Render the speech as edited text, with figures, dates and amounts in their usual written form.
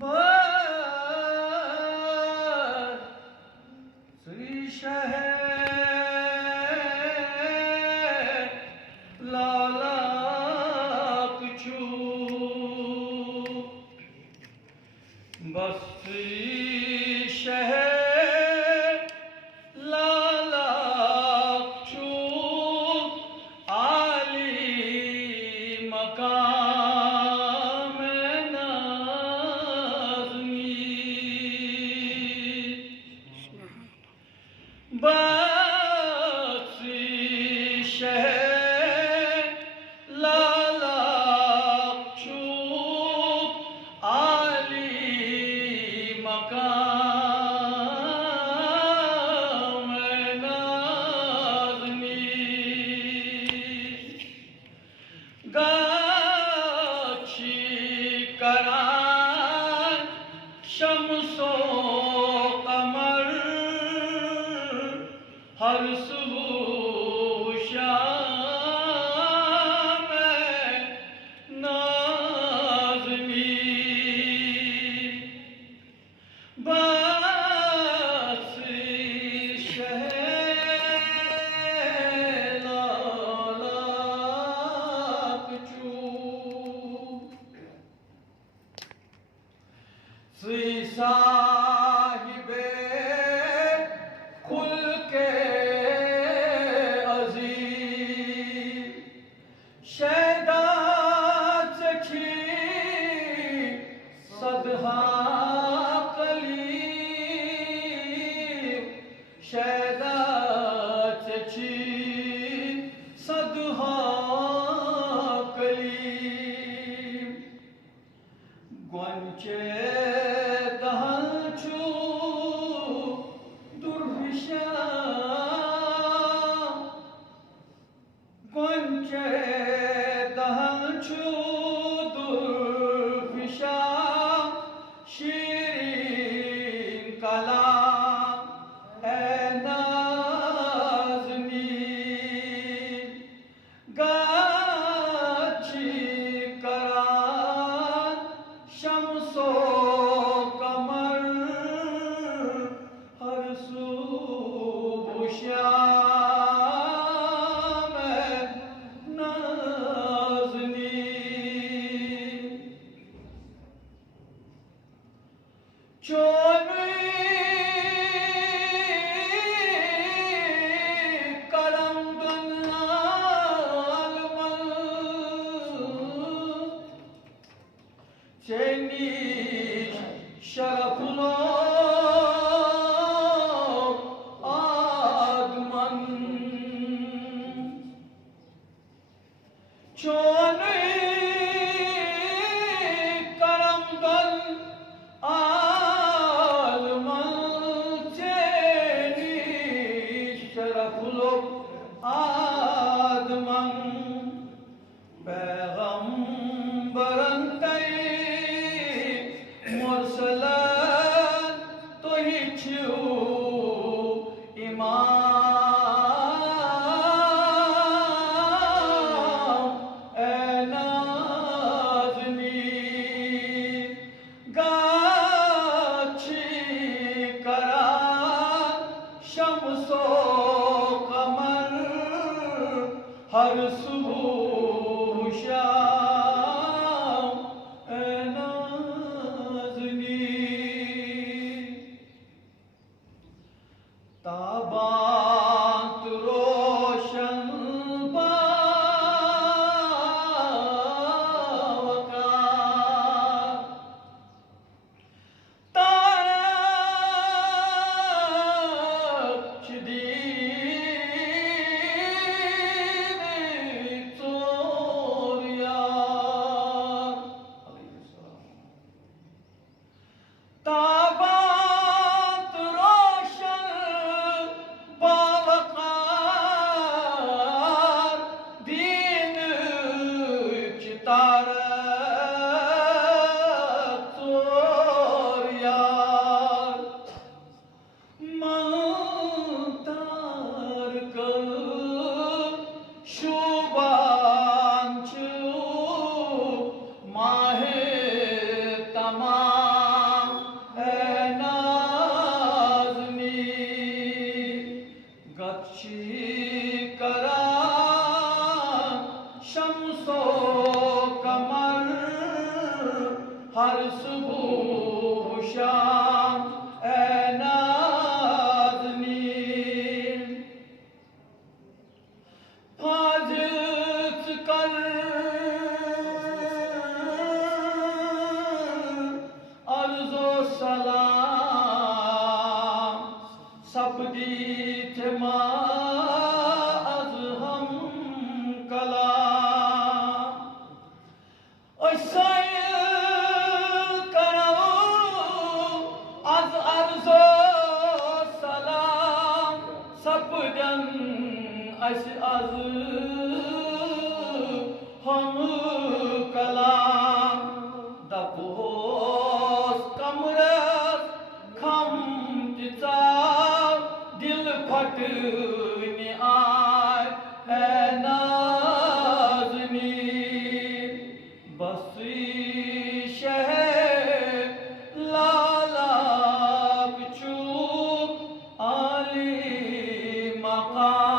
बर श्री शह लालाकछु बस श्री शह लालाकछु आली मकाम बसी शह लालाकछु आली मकाम नाज़नी गाछी करान शम्सो कमर हर सुबह शाम नाज़नी बसी शह लालाकछु श्री साहिबे खुल के शहदाद चखी सदहा कली शहदाद चखी सदहा कली ग्वंचे दहंचू दुर्विशा ग्वंचे दुर्विशा शीरीन कलाम है नाज़नी गाछी करान शम्सो कमर हर सुबह शाम नाज़नी चोनी करम दुन्नालमल चेनी शरफुलो आगमन चोनी करम दल आदमन पैगंबरन तई मुरसलन तो हर सुबह शाम ऐ नाज़नीन हाज़िर कर अर्ज़ो सलाम सपदी थे माज़ हम कलाम az arzo salam sapdan as az ham kalam dabos kamras kham tita dil phatni aay hai naaznin basri शहर लाला आली मकाम